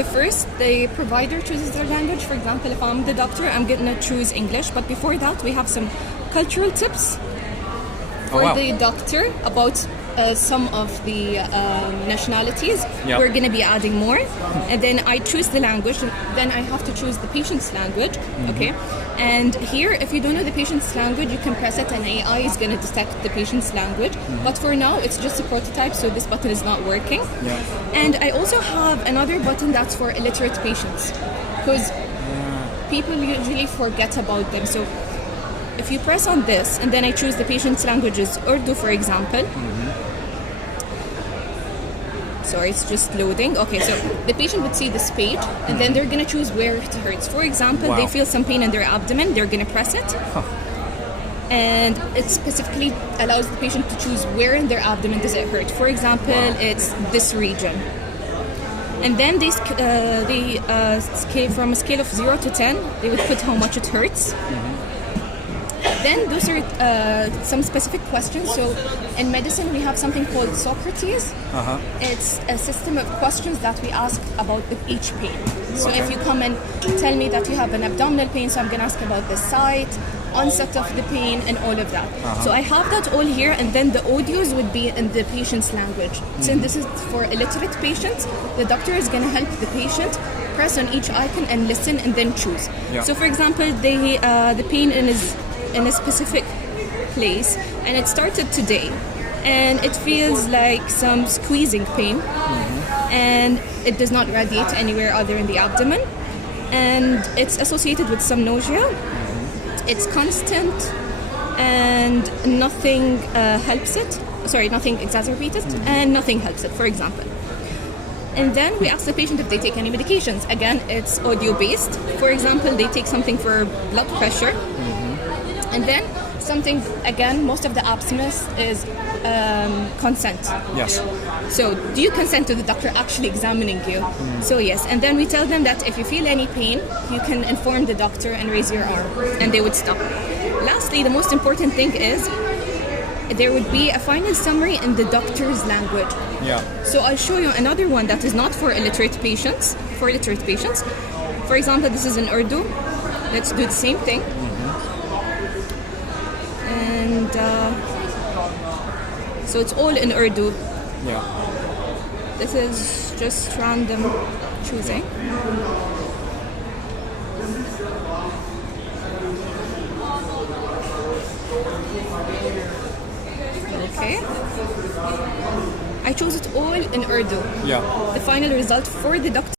So first, the provider chooses their language. For example, if I'm the doctor, I'm going to choose English. But before that, we have some cultural tips for the doctor about some of the nationalities. Yep. We're going to be adding more. And then I choose the language. And then I have to choose the patient's language. Okay. And here, if you don't know the patient's language, you can press it and AI is going to detect the patient's language. But for now, it's just a prototype, so this button is not working. Yeah. And I also have another button that's for illiterate patients, because people usually forget about them. So if you press on this, and then I choose the patient's languages, Urdu, for example. Sorry, it's just loading. Okay, so the patient would see this page, and then they're going to choose where it hurts. For example, they feel some pain in their abdomen, they're going to press it. And it specifically allows the patient to choose where in their abdomen does it hurt. For example, it's this region. And then they scale from a scale of 0 to 10, they would put how much it hurts. Then those are some specific questions. So in medicine, we have something called Socrates. It's a system of questions that we ask about each pain. So if you come and tell me that you have an abdominal pain, so I'm going to ask about the site, onset of the pain, and all of that. So I have that all here, and then the audios would be in the patient's language. Since this is for illiterate patients, the doctor is going to help the patient press on each icon and listen and then choose. So for example, the pain in a specific place, and it started today, and it feels like some squeezing pain, and it does not radiate anywhere other in the abdomen, and it's associated with some nausea. It's constant, and nothing helps it. Sorry, nothing exacerbates it, and nothing helps it, for example. And then we ask the patient if they take any medications. Again, it's audio-based. For example, they take something for blood pressure. And then something, again, most of the abstinence is consent. Yes. So do you consent to the doctor actually examining you? So yes. And then we tell them that if you feel any pain, you can inform the doctor and raise your arm, and they would stop. Lastly, the most important thing is there would be a final summary in the doctor's language. Yeah. So I'll show you another one that is not for illiterate patients. For example, this is in Urdu. Let's do the same thing. And so it's all in Urdu. Yeah. This is just random choosing. Okay. I chose it all in Urdu. Yeah. The final result for the doctor